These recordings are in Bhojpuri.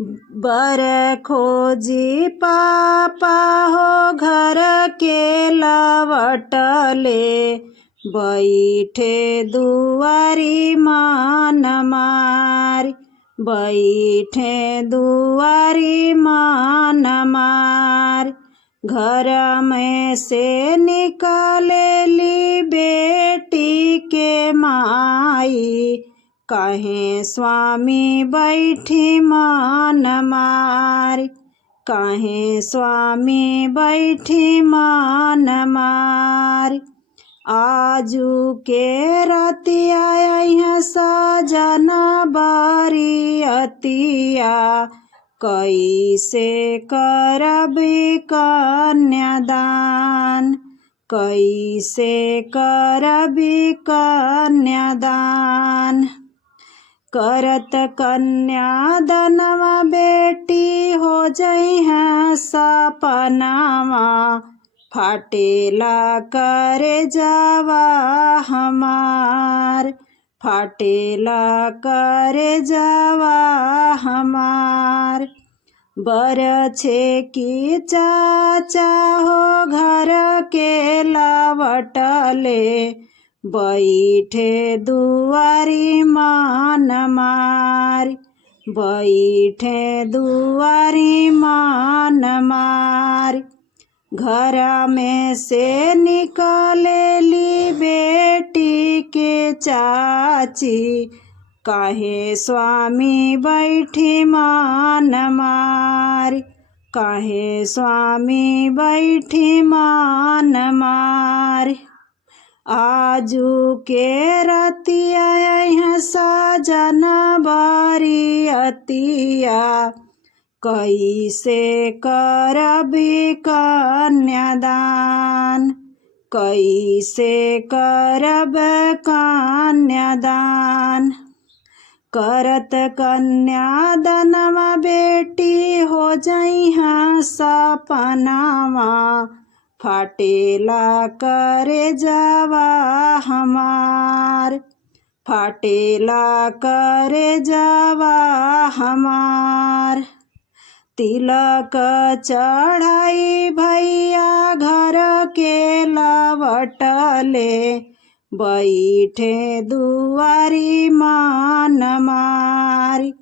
बर खोजी पापा हो घर के लवटले, बैठे दुआरी मान मारी, बैठे दुआरी मान मारी। घर में से निकलेली बेटी के माई, काहे स्वामी बैठी मान मारी, काहे स्वामी बैठी मान मारी। आजू के रतिया यहाँ सजन बरियतिया, कैसे करबी कन्यादान, कैसे करबी कन्यादान। करत कन्यादानवा बेटी हो जइहा सपनावा, फाटेला करे जावा हमार, फाटेला करे जावा हमार। बर छे की चाचा हो घर के लवटले, बैठे दुआरी मान मारी, बैठे दुआरी मान मारी। घर में से निकलेली बेटी के चाची, काहे स्वामी बैठी मान मारी, काहे स्वामी बैठी मान मारी। आजू के रतिया यहाँ सजन बरियतिया, कैसे करबी कन्यादान, कैसे करब कन्यादान। करत कन्यादानवा बेटी हो जइहा सपनावा, फाटेला करे जावा हमार, फाटेला करे जावा हमार। तिलक चढ़ाई भैया घर के लवटले, बैठे दुआरी मान मारी,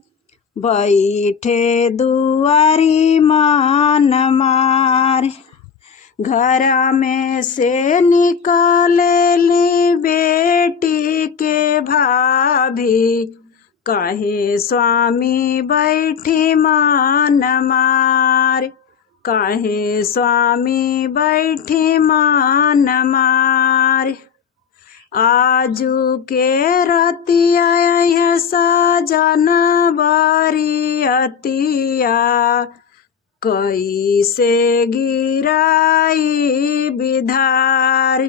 बैठे दुआरी मान मारी। घर में से निकलेली बेटी के भाभी, काहे स्वामी बैठी मान मारी, काहे स्वामी बैठी मान मारी। आजू के रतिया यहाँ सजन बरियतिया, कैसे गिराई बिधार,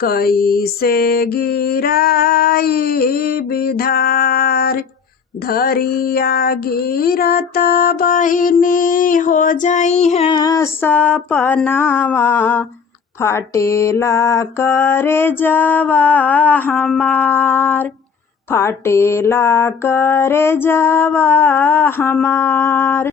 कैसे गिराई बिधार। धरिया गिरत बहिनी हो जइहा सपनावा, फाटेला करे जावा हमार, फाटेला करे जावा हमार।